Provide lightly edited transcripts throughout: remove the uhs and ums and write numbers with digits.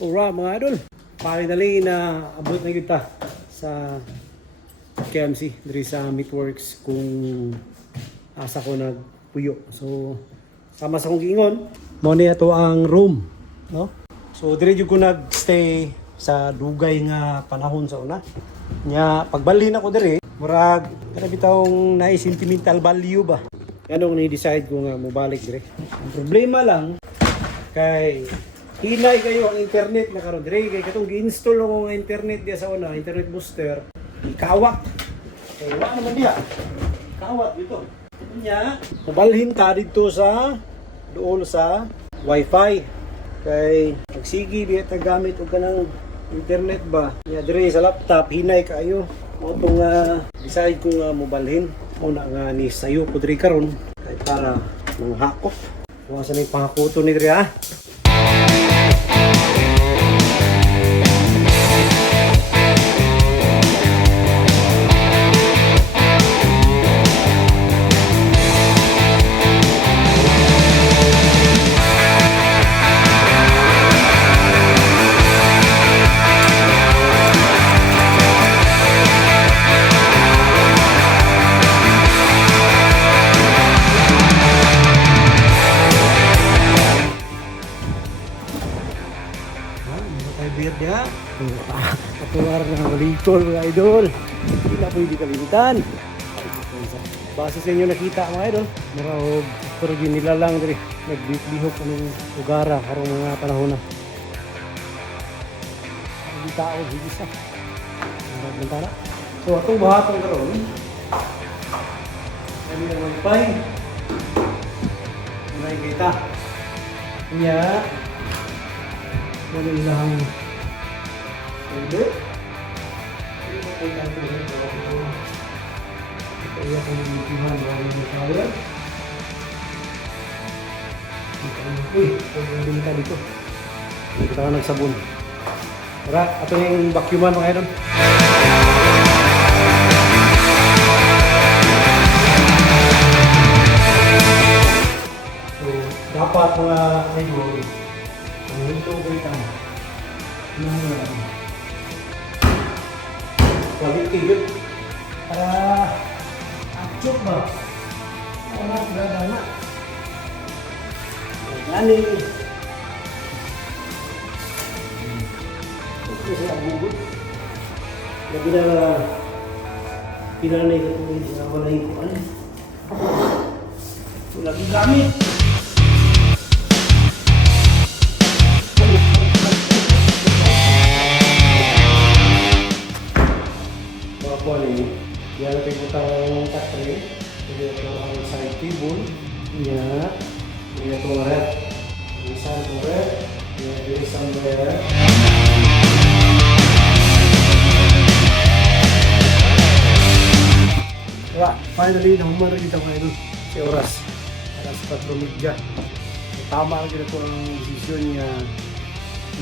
Alright mga idol, finally na abot na kita sa KMC diri sa Meatworks kung asa ko nagpuyo. So sama sa kong giingon, mo ni ato ang room, no? So diri jud ko nagstay sa dugay nga panahon sa una. Nya pagbalhin ako diri, murag kana bitawng naay sentimental value ba. Ganong ni decide ko nga mobalik diri. Ang problema lang kay hinay kayo ang internet na karon dire kay katong gi-install ko nga internet diya sa una, internet booster, ikawat. Kay wa naman diha. Kawat dito. Nya, mabalhin ta dito sa dool sa wifi. Kay pagsigi diya ta gamit og kanang internet ba. Nya dire sa laptop hinay kayo. Mo tong decide ko nga mobalhin. Una nga ni sayo ko dire karon kay para manghakot. Wa sa ni panghakoto ni dire ha. Biyat ya, katular na malikol mga idol. Hindi na pwede kalimitan. Base sa inyo nakita mga idol, marahog pero nila lang diri nagbihok ng ugara karong mga panahon na. Hindi tao higis na. Bantana. So atong buhaton karon. Kami na wifi. May kita. Nya wala ilang pwede. Hindi mo kayo natin ito. Ito yung pagbibihan wala yung shower. Uy, pwede ka dito. Hindi kita ka nagsabon. Tara, ito na yung vacuuman mga idol. So, dapat mga idol ito kita quality good para acok ba para gagana gani ito siya bubut lagi na pinanay ko ito sa walay ko lagi gamit. Yan natin butang katre. Jadi ito ang side table. Yan. Yan ito ang red. Isang ito red. Yan ito isang red. Diba? Finally, nahuman rin kita mga ito. Si oras. Alas 4:30. Tama rin ito ang desisyon niya.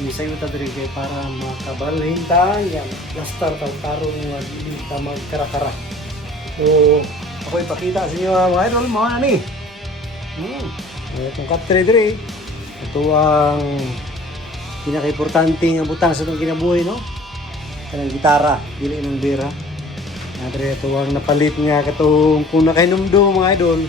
Isayo ta diri kay para makabalhin ta yang gastar ta tarong nga dili ta magkara-kara. So ako ipakita sa inyo mga idol mo ani. Itong katre diri. Ito ang pinaka-importante nga butang sa itong kinabuhi no. Kanang gitara, dili nang bira. Diri ito ang napalit nga katong kung nakainumdo mga idol.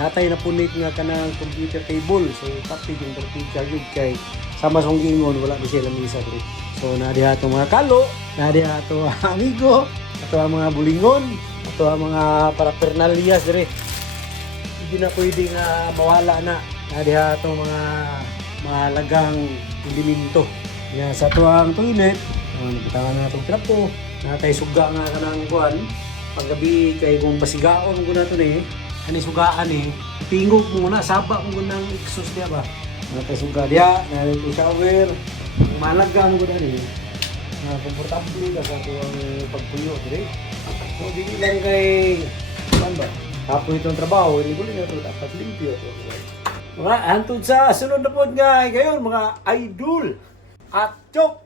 Natay na punit nga kanang computer table. So tapig yung vertical jud kay sama sa gingon wala di sila misa diri. So na diha ato mga kalo, na diha ato amigo, ato mga bulingon, ato mga paraphernalias diri. Hindi na pwede nga mawala na. Na diha ato mga mahalagang elemento. Ya sa ato ang toilet, nakitaan na atong trapo, natay suga nga kanang kuan. Paggabi kay kung basigaon ko na to ni, ani sugaan ni, tingog muna saba mo nang exhaust diya ba. Natay suga diya, natay shower, malagang ko na rin. Komportable ka sa tuwang pagpuyo diri. So di lang kay ano ba? Hapon itong trabaho, hindi ko rin ito dapat limpyo ito. Mga antod sa sunod na po nga ngayon mga idol at chok!